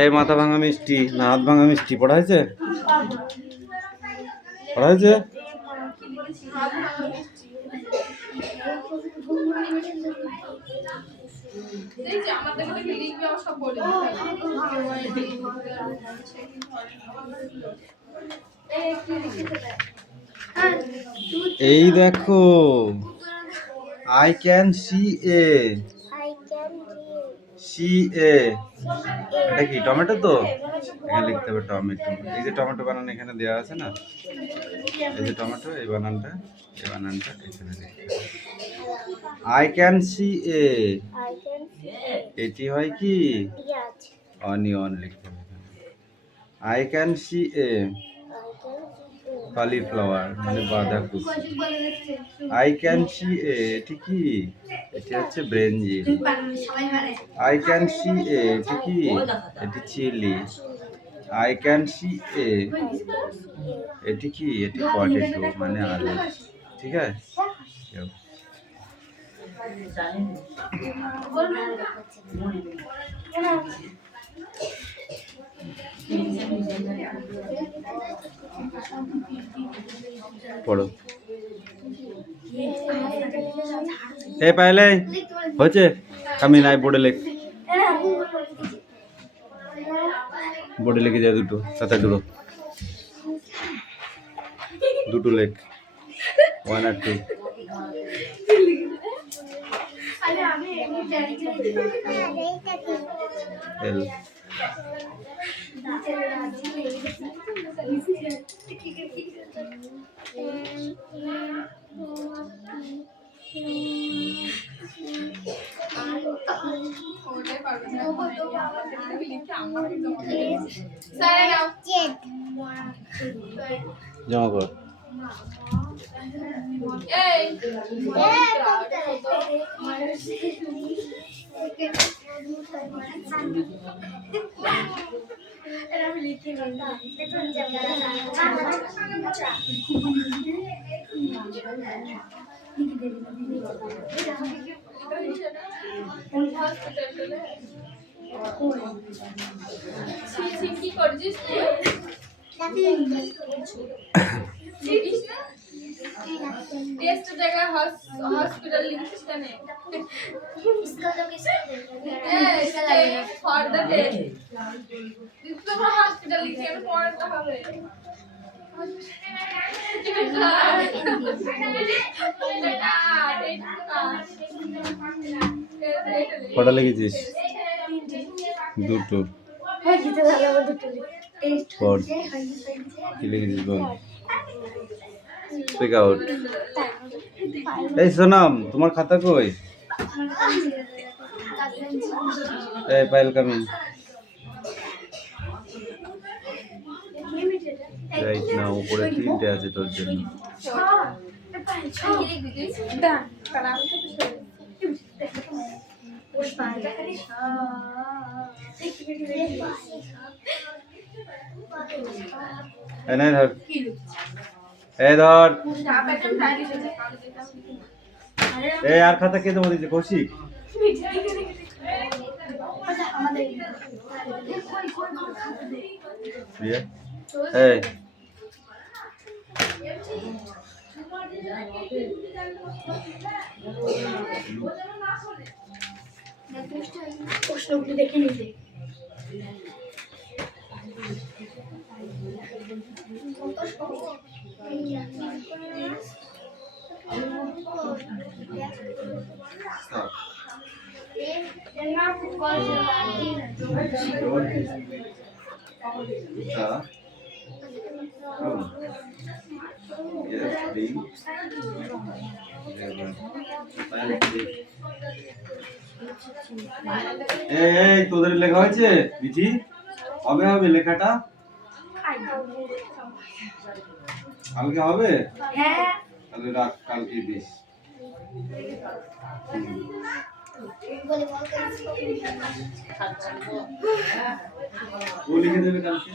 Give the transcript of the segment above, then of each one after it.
এই মাথা ভাঙা মিষ্টি না হাত ভাঙা মিষ্টি পড়া হয়েছে? পড়া হয়েছে? এই দেখো, I can see a এটা কি টমেটো? তো এখানে লিখতে হবে টমেটো। এই যে টমেটো বানান এখানে দেওয়া আছে না, এই যে টমেটো, এই বানানটা এখানে লিখতে হবে। I can see a, এটি হয় কি অনিয়ন লিখতে হবে। I can see a cauliflower মানে বাঁধাকপি। I can see a, এটি কি? এটি হচ্ছে ব্রেঞ্জিল। I can see a, এটি কি? এটি chilli. I can see a, এটি কি? এটি পটেটো মানে আলু। ঠিক আছে, পড়ো। এ পাইলে হয়েছে আমি নাই, বোর্ডে লেখ, বোর্ডে লিখে যায় দুটো, সাথে দুটো লেখ, 1 আর 2। জমা কর। কি করছিস टेस्ट जगह हॉस्पिटल लिखिस तने इसका तो किसका फॉर द टेस्ट इसको तो हॉस्पिटल लिखे में पढ़ता হবে কটা লিখেছিস? দুটো। পড়, কি লিখেছিস বল। Speak out. এই সোনাম, তোমার খাতা কই? এই পাইল কামিং রাইট নাও। উপরে 3টে আছে তোর জন্য। এনে ধর, এই ধর। এই আর খাতা কে দেবো দিতে? কৌশিক। এই প্রশ্নগুলো দেখে নিতে এই তোদের লেখা হয়েছে বিধি? হবে হবে লেখাটা কালকে হবে? হ্যাঁ তাহলে রাখ, কালকে দিস। বলে বল ও লিখে দেবে কালকে।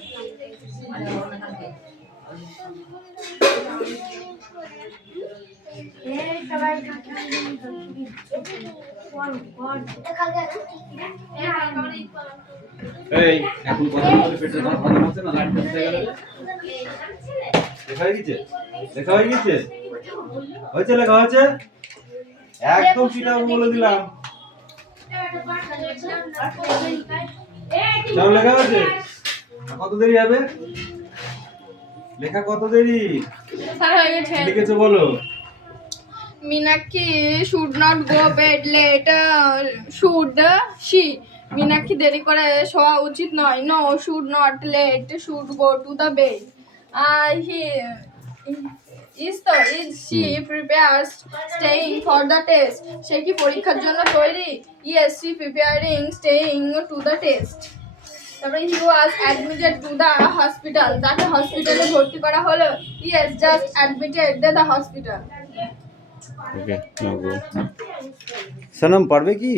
এই এখন কথা বলে পেটে ভাত হজম হচ্ছে না, লাইট জ্বলতে গেলে লেখা হয়ে গেছে, লেখা হয়ে গেছে, হয়েছে, লেখা হয়েছে, একদম চিটাও বলে দিলাম। সব লেখা হয়েছে, কত দেরি হবে লেখা, কত দেরি স্যার হয়ে গেছে। লিখেছে বলো। Meenakshi should not go bed late. Should she? Meenakshi দেরি করে শোয়া উচিত নয়। No, should not late. Should go to the bed. He is she prepares staying for the test? সে কি পরীক্ষার জন্য তৈরি? Yes, she preparing staying to the test. তারপরে he was admitted to the hospital. তাকে হসপিটালে ভর্তি করা হলো। Yes, just admitted to the hospital. ওকে নাও। সনম পারবে কি,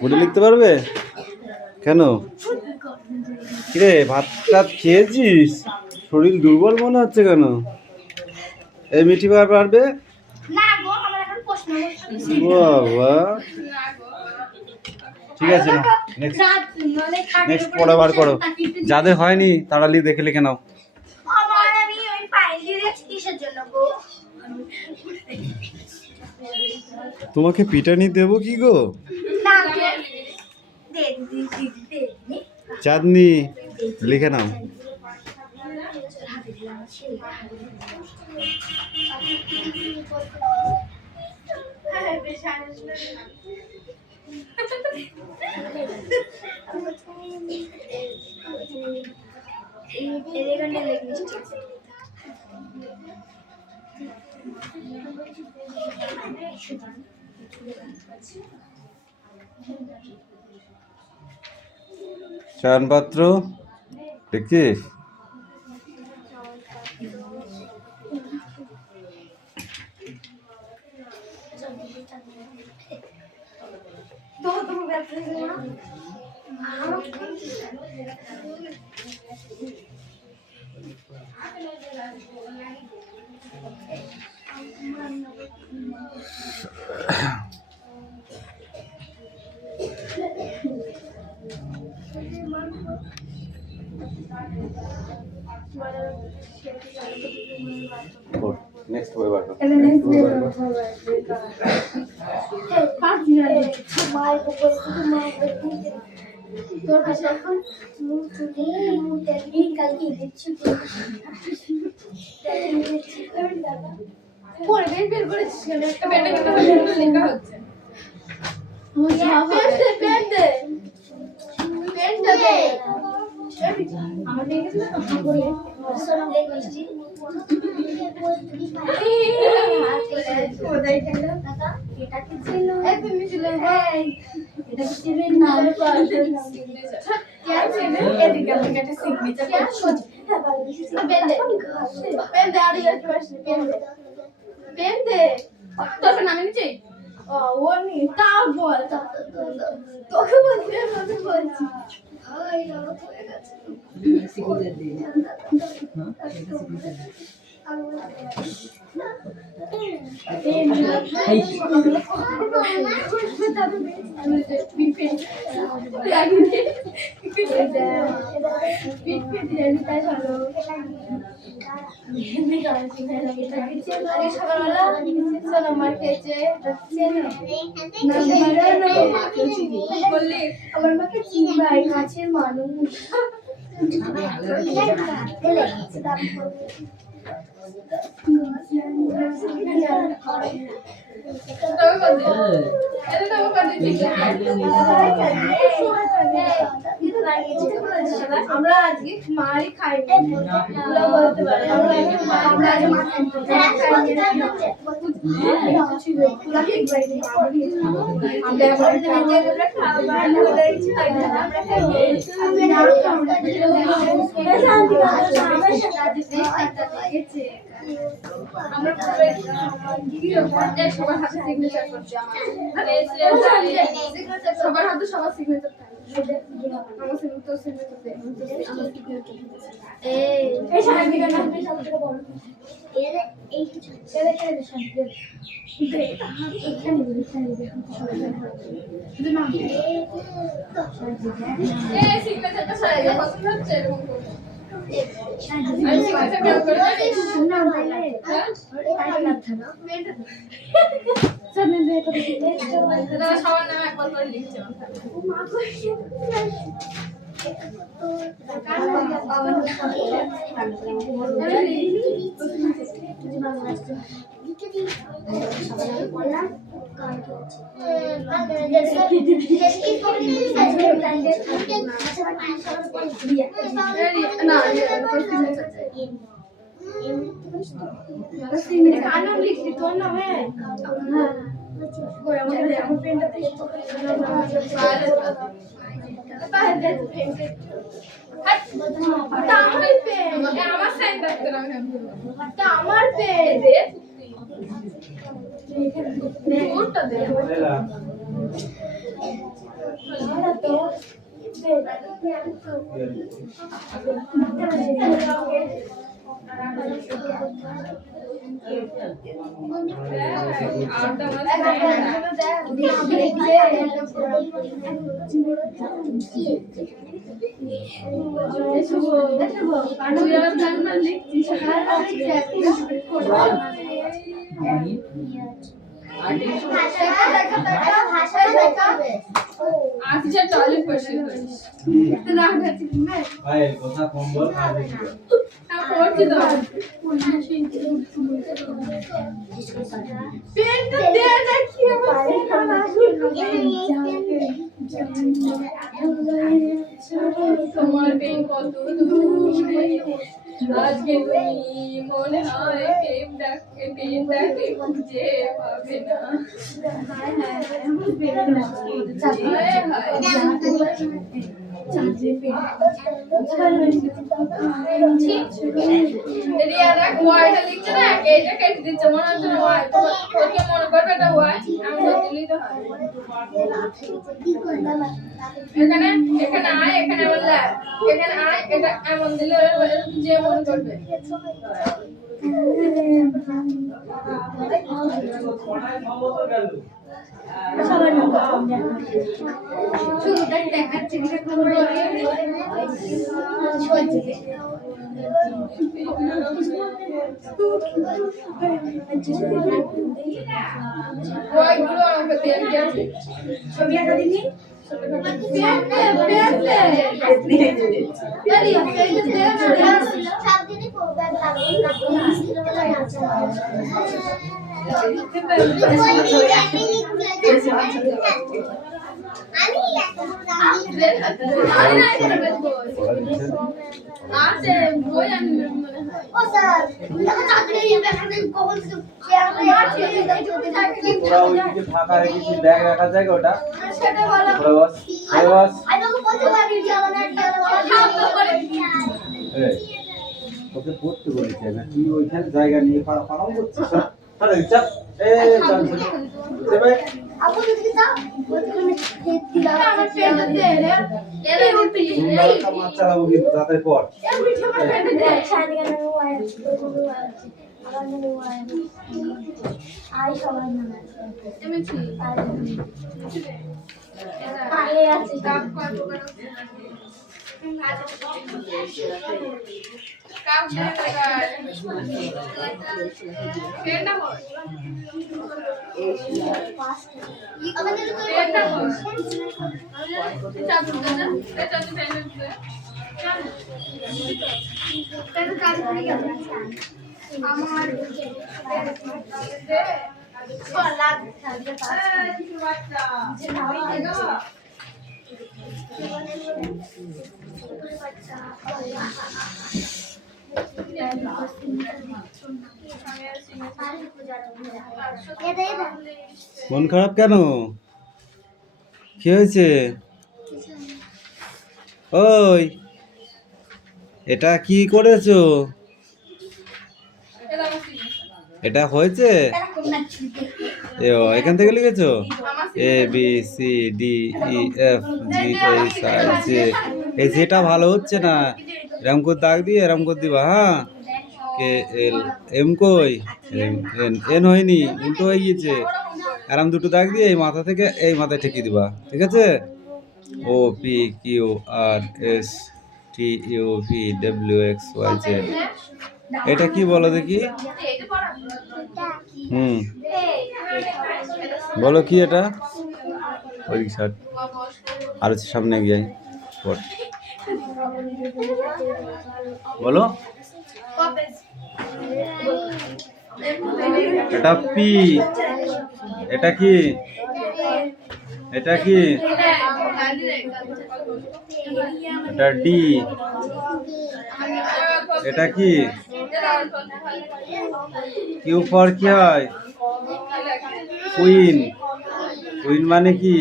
বলে লিখতে পারবে? কেন কিরে, ভাত টাত খেয়েছিস, শরীর দুর্বল মনে হচ্ছে কেন? এই মিঠি বার পারবে? বাবা ঠিক আছে, না নেক্সট পড়া বার করো। যাদের হয়নি তারা দেখে লিখে নাও। তোমাকে পিটানি দেবো কি গো? চাঁদনি লিখে নাও। চয়নপত্র দেখছিস? নেক্সট বই বার করো। তোর কাছে এখন কালকে দিচ্ছি বের করেছিস পেটে কিন্তু লেখা হচ্ছে। আমার দেখে করে এটাকে ছিল তুমি ছিল এটা ছিল নাম এদিকে আমাকে একটা সিগনেচার পেন দে আর ইয়ার প্রশ্ন পেন দে তোর নামে নিচে ও নি তা বল তোকে বলছি আমি বলছি ভাই আমার হয়ে গেছে সিগনেচার দিই হ্যাঁ এটা সিগনেচার দিই আমার মাকে চিনবাই কাছের মানুষ আমরা আজকে মারি খাই বলতে পারি সবার হাতে সিগনেচার করছি, সবার হাতে সবার সিগনেচার থাকে। আমার সিম তো সিম তো দে। এই সামনে দিকে না সব থেকে বড় এর এই কিছু ছেড়ে সামনে দে এখানে শুধু না এই সিগনেচারটা সরাই দে পছন্দ হচ্ছে এরকম করে। আমি সিগনেচার কেন করে জানিস? না ভাইলে এটা না থানা সামনে দে তো দাদা সবার নামে একবার করে লিখছে ও মা কইছে না কানুন লিখছি তোর নামে করে আমাদের আমার পেনটা আমার সাইন রাখতে না আমার পেন দে ওটা দে আচ্ছা টয়লেট পরিষ্কার করিস ভাই কথা কম বল আর বেশি বল। করছি তো পেনটা দে দেখি তোমার পেন কত দূরে আজকে তুমি মনে হয় পেনটাকে খুঁজে পাবে না হায় হায় রিয়া দেখ ওয়াইটা লিখছে না এইটা কেটে দিচ্ছে মনে হচ্ছে না ওয়াই তোকে মনে করবে এটা ওয়াই আমি তো দিলেই তো হয় এখানে এখানে আয় এখানে এমন লে এখানে আয় এটা এমন দিলে যে মনে করবে সবার নাম শুধু দেখাচ্ছে ওয়াইগুলো আমাকে দিয়ে দিয়েছে ছবি আঁকা দিনি আছে বই আমি মনে হয় তোরা ওইদিকে ফাঁকা রেখেছিস ব্যাগ রাখার জায়গা ওটা সেটা বলো ওরা বস ওরা বস এই, তোকে পড়তে বলেছে না তুই ওইখানে জায়গা নিয়ে পাড়াও করছিস তাহলে চাপ চল বুঝতে পারে আমার পেনটা দে রে এরে রুটি সুন্দর কামার চালাবো কিন্তু তাতে পর এমছি কাপ কত করো কাপ দে কেনা বল কেনা বল চাচু দাদা চাচু ফ্রেন্ড আছে আমার মন খারাপ কেন কি হয়েছে ওই এটা কি করেছো এটা হয়েছে এ ও, এখান থেকে লিখেছো আমার A B C D E F G H I J. এই যেটা ভালো হচ্ছে না, এরম করে দাগ দিয়ে এরম করে দিবা, হ্যাঁ। কে এল এম কই, এন এন হয়নি, উল্টো হয়ে গিয়েছে। এরম দুটো দাগ দিয়ে এই মাথা থেকে এই মাথায় ঠেকিয়ে দিবা, ঠিক আছে। O P Q R S T U V W X Y Z. এটা কি বলো দেখি? বলো কি এটা? ওই শার্ট আর সামনে গিয়ে বলো। এটা পি, এটা কি? এটা কি? এটা ডি, এটা কি? কিউ ফর কি হয়? কুইন। কুইন মানে কি?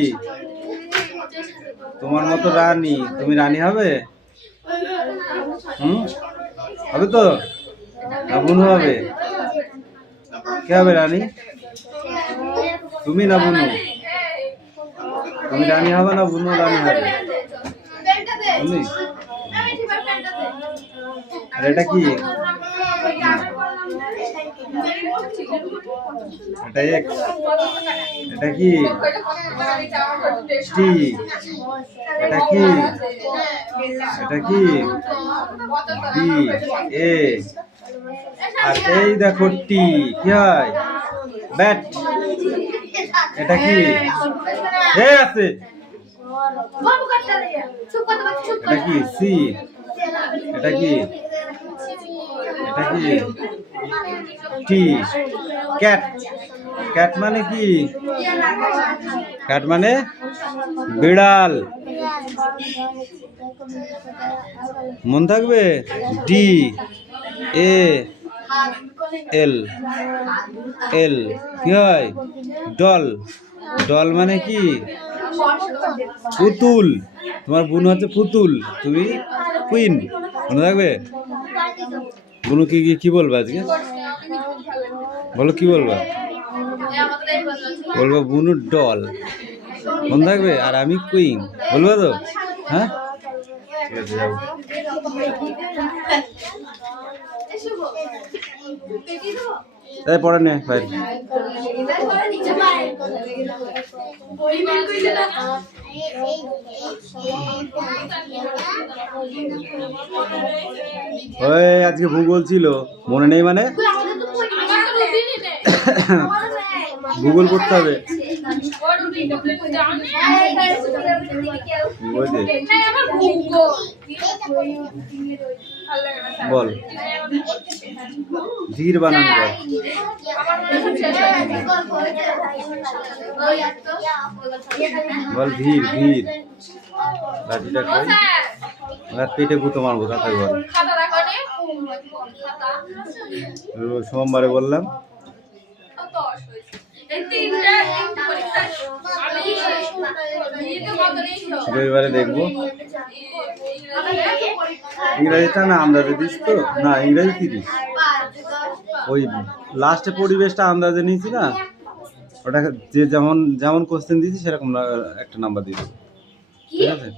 তোমার মতো রানী। তুমি রানী হবে? হবে তো? না বুনু হবে? কে হবে রানী? তুমি না বুনু? তুমি রানী হবে না বুনু রানী হবে? তুমি। আর এটা কি? এটা এক্স। এটা কি? টি। এটা কি? এটা কি? B A. আর এই দেখো টি, কি হয়? ব্যাট। এটা কি? এ আছে। এটা কি? সি। এটা কি? এটা কি? টি। ক্যাট। ক্যাট মানে কি? ক্যাট মানে বিড়াল। মন থাকবে? ডি এ এল। এল কি হয়? ডল। ডল মানে কি? পুতুল। তোমার বোন হচ্ছে পুতুল, তুমি কুইন। মনে থাকবে? বুনু কি কি বলবে আজকে? বলো কি বলবা? বলবো বুনু ডল, মনে থাকবে। আর আমি কুইন, বলবো তো? হ্যাঁ, ঠিক আছে, যাও। এই পড়ে নে ভাই। ওই আজকে ভূগোল ছিল, মনে নেই মানে? ভূগোল করতে হবে। বল ধীর বানান বল। বল ধীর ধীর। লাঠিটা কই? পেটে গুঁতো মারবো, তাড়াতাড়ি বল। সোমবারে বললাম। রবিবারে দেখবো। ইংরাজিটা না আন্দাজে দিস তো? না, ইংরাজি 30। ওই লাস্টে পরিবেশটা আন্দাজে নিয়েছি না, ওটা যে যেমন যেমন কোশ্চেন দিয়েছি সেরকম একটা নাম্বার দিয়ে দেবো, ঠিক আছে?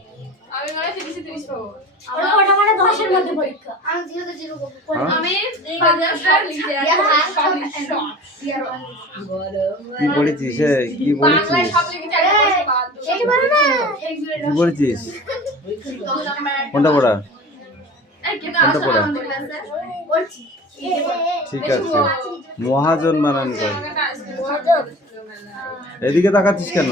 কি পড়েছিস? কি পড়েছিস? কি পড়েছিস? কোনটা পড়া? কোনটা পড়া? ঠিক আছে, মহাজন বানান কর। এদিকে তাকাচ্ছিস কেন?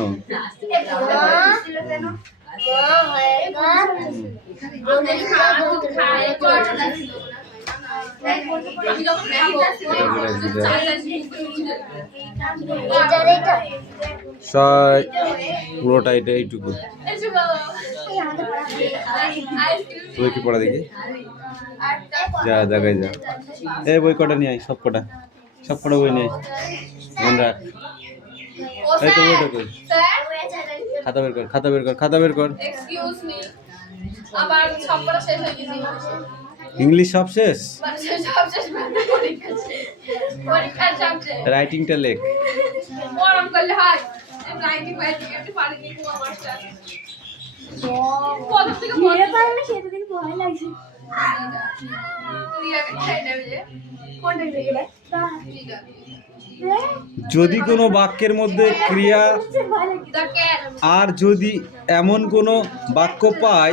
পুরোটা এটা এইটুকু। তুই কি পড়া দেখি? যা জায়গায় যা। এই বই কটা নিয়ে আয়, সব কটা বই নিয়ে আয়, মনে রাখ। এই তো বইটা কই? খাতা বের কর, খাতা বের কর। ইংলিশ সব শেষ? রাইটিংটা লেখ। রাইটিং রাইটিং একটু পারিনি কুমা মাস্টার কত থেকে মেরে পারলে সেটা দেখে ভয় লাগছে। তুই আগে খাই নেবে যে কোনটা দেখে রে? যদি কোনো বাক্যের মধ্যে ক্রিয়া ভয় লাগছে। দা ক্যাট আর যদি এমন কোনো বাক্য পাই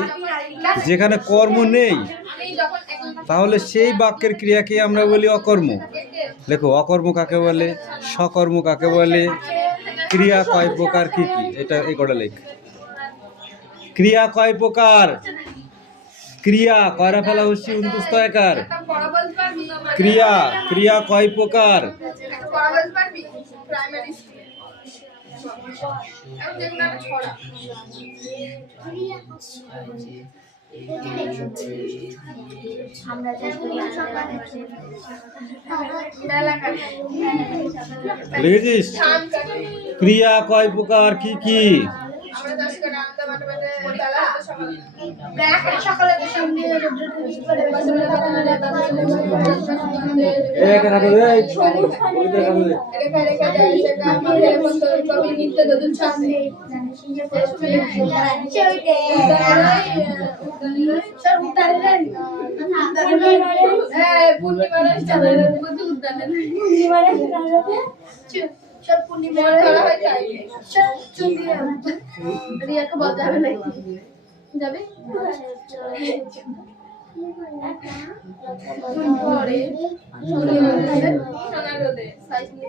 যেখানে কর্ম নেই, আমি যখন এখন তাহলে সেই বাক্যের ক্রিয়াকে আমরা বলি অকর্ম। দেখো অকর্ম কাকে বলে, সকর্ম কাকে বলে, ক্রিয়া কয় প্রকার কি কি, এটা এই কটা লেখ। ক্রিয়া কয় প্রকার? ক্রিয়া কয়রা ফেলা হচ্ছে উন্তুস্তয়কার। একটা পড়া বলতে পারবি ক্রিয়া ক্রিয়া কয় প্রকার? একটা পড়া বলতে পারবি প্রাইমারি স্কুলে এখন দেখুন একটা ছড়া আমরা বেলা কাটে লিখেছিস? ধান কাটে ক্রিয়া কয় প্রকার কি কি? আমরা 10 কে রান্না বান্না বেলা হতে সকালে ব্যাক সকালে সামনে একটা কাটো দে, সবুজ ওইটা কাটো দে। রেখা রেখা যায় সেটা আমাদের বন্ধু কবি নিত্য দদুন সামনে রিয়াকে বলতে হবে নাকি যাবে পরে সোনার রোদে সাইজ নিয়ে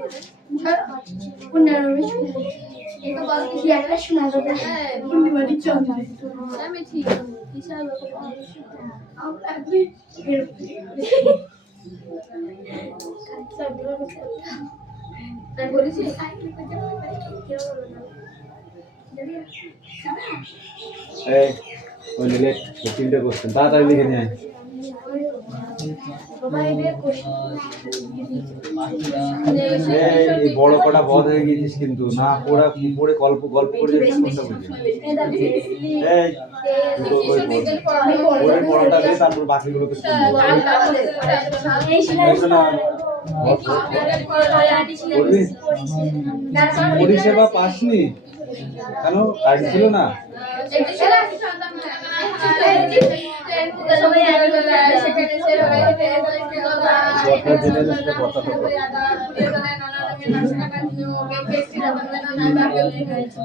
আমি ঠিক হিসাব বলেছি এই ওই লিখ, ওই তিনটে কোশ্চেন তাড়াতাড়ি লিখে নিয়ে আয়। এই বড় কটা বধ হয়ে গেছিস কিন্তু, না পড়া পড়ে গল্প গল্প করে যাচ্ছিস কোনটা বুঝি। এই দুটো বই পড়, পড়ে পড়াটা দে, তারপর বাকিগুলোকে শুনবো। পড়বি? পরিষেবা পাসনি কেন? কাজ ছিল না? সরকার জেনে সেটা কথাটা বল।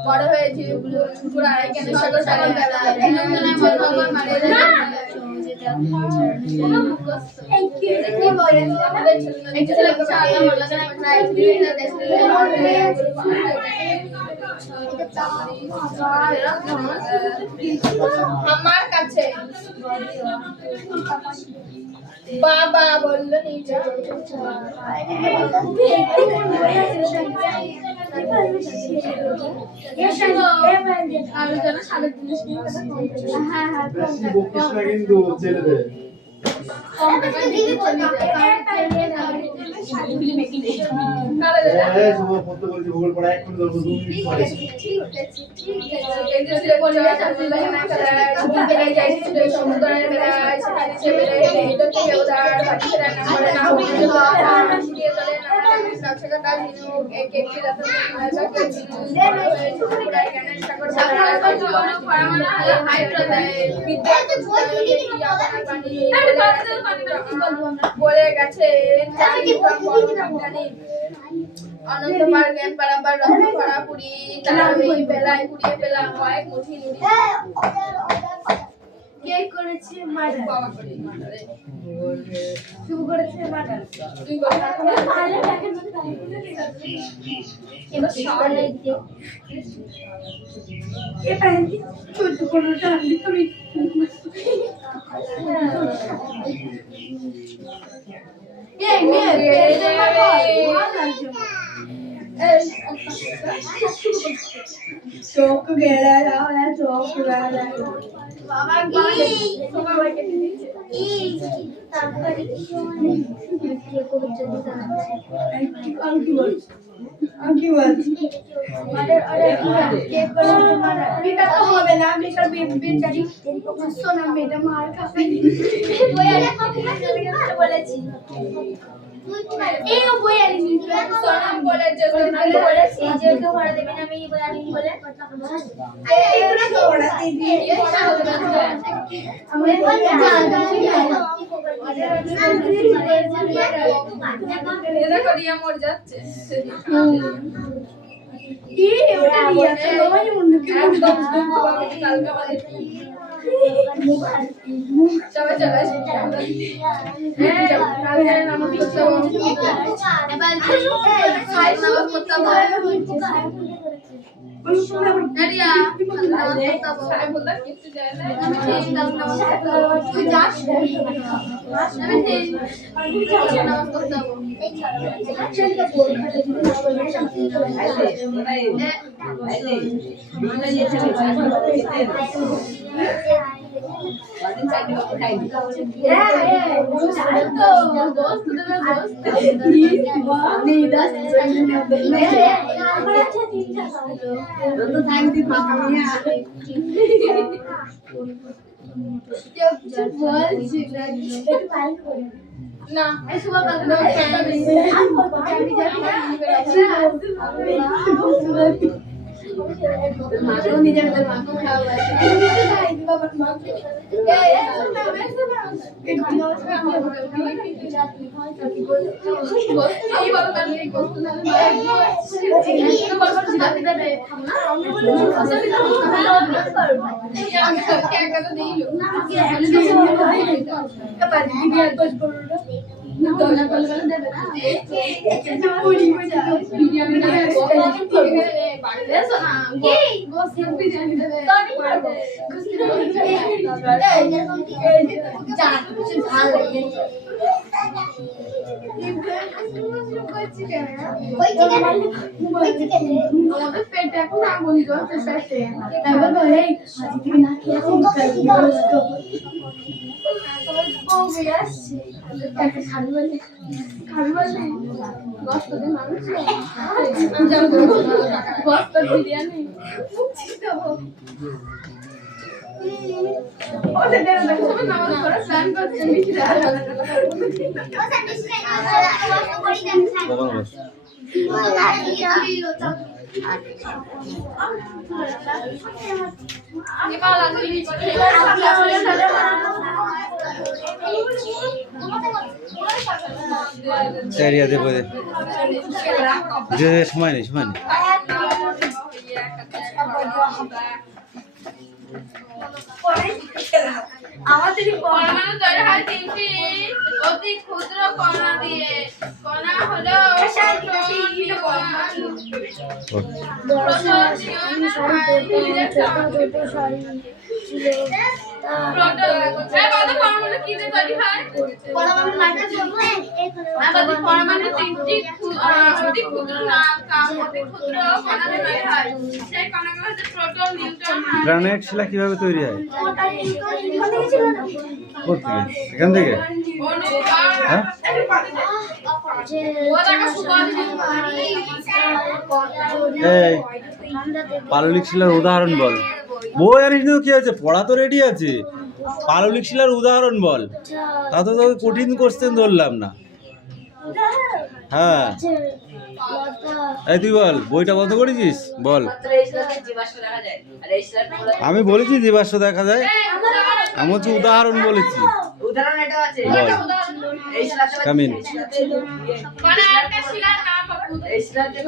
বড় হয়েছে পুরো আড়াই কেন সকাল সকাল বেলা আমার কাছে বাবা বললো নিচে আলোচনা সাড়ে 30 মিনিট বেশি বকিস না কিন্তু ছেলেদের। এই সময় পড়তে বলছি ভূগোল পড়া এক মিনিট ধরবো, 2 মিনিট পরে। বলে গেছে অনন্ত পার জ্ঞান পারাবার রত্ন ভরা পুরি তারা এই বেলায় কুড়িয়ে পেলাম কয়েক মুঠি নুড়ি কে করেছে মার্ডার? বাবা করে মারে শুরু করেছে মার্ডার। তুই বল আরে দেখেন মধ্যে এবার সামনে এ প্যান্টি ছোট কোনটা আমি তুমি এই মেয়ে পেটে মারো ভালো লাগছে। চোখ গেলে না চোখ গেলে বাবা সবাই কেটে দিয়েছে এই তারপরে কি করতে দিতে আমি বলছি আরে কে করে মারা বিটা তো হবে না বিটা বেচারি সোনা মেয়েটা মার খাবে ওই আরে কপি চলে গেছে বলেছি এই বই আনি সোনাম বলেছে সোনাম বলেছি যে কেউ ভাড়া দেবে না আমি বলে আনি বলে এইগুলো তো ভাড়া দিয়ে কি পড়া হবে না আমাদের এটা করিয়া মর যাচ্ছে কি ওটা নিয়ে আছে তোমারই মনে কি একদম কালকে বাদে সবাই চলে আসবে কালকে নামাজ পড়তে নামাজ পড়তে নারিয়া সাহেব বললো কিছু যায় না তুই যাস আমি নামাজ পড়তে না এই সুবা কালকে না মাকে নিজের মাকে খাওয়া পেটে এখন আগুন জ্বলছে পেটে তারপর বলে আজকে না খেয়ে বিরিয়ানি চারিয়া দেবো যে সময় নেই আমাদের পরমাণু তৈরি হয় তিনটি অতি ক্ষুদ্র কণা দিয়ে কণা হলো পরমাণু কি দিয়ে তৈরি হয় পরমাণু তিনটি অতি ক্ষুদ্র কণা দিয়ে তৈরি হয় সেই কণাগুলো হচ্ছে প্রোটন নিউট্রন গ্রানাইট শিলা কিভাবে তৈরি হয় কোথা থেকে এখান থেকে হ্যাঁ এই পাললিক শিলার উদাহরণ বল বই জানিস না কি আছে পড়া তো রেডি আছে পাললিক শিলার উদাহরণ বল তা তো তোকে কঠিন কোশ্চেন ধরলাম না হ্যাঁ এই তুই বল বইটা বন্ধ করেছিস বল আমি বলেছি জীবাশ্ম দেখা যায় আমি হচ্ছে উদাহরণ বলেছি উদাহরণ এটা আছে বল এই শিলাতে কামিন মানে একটা শিলার নাম এই শিলাতে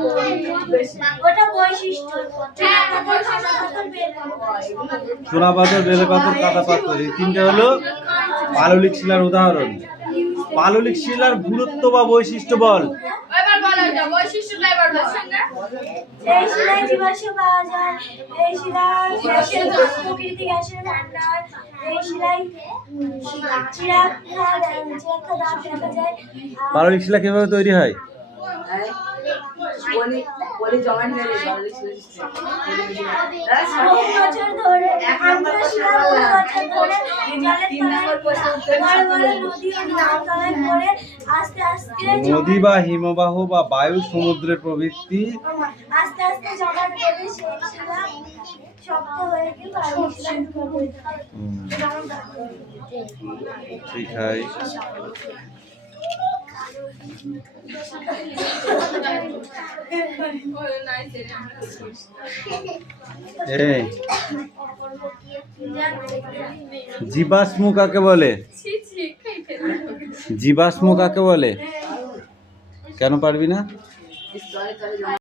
ওটা বৈশিষ্ট্য সোনা পাথর বেলে পাথর কাদা পাথর এই তিনটে হলো পাললিক শিলার উদাহরণ পাললিক শিলার গুরুত্ব বা বৈশিষ্ট্য বল এবার বলো এটা বৈশিষ্ট্যটা এবার বল সঙ্গে এই শিলায় জীবাশ্ম পাওয়া যায় এই শিলায় গ্যাসের প্রকৃতি গ্যাসের ভান্ডার এই শিলায় চিরাগ দাঁত দেখা যায় পাললিক শিলা কিভাবে তৈরি হয় পলি জমাট হয়ে যায় বহু বছর ধরে আগ্নেয় শিলা বহু বছর ধরে জলের তলায় বড় বড় নদী ও নদীর পরে আস্তে আস্তে নদী বা হিমবাহ বা বায়ু সমুদ্রের প্রবৃত্তি আস্তে আস্তে জমাট বেঁধে সেই শিলা শক্ত হয়ে গিয়ে পাললিক শিলায় রূপান্তরিত হয় ঠিক আছে এই জীবাশ্ম কাকে বলে? জীবাশ্ম কাকে বলে? কেন পারবি না? স্তরে স্তরে জমা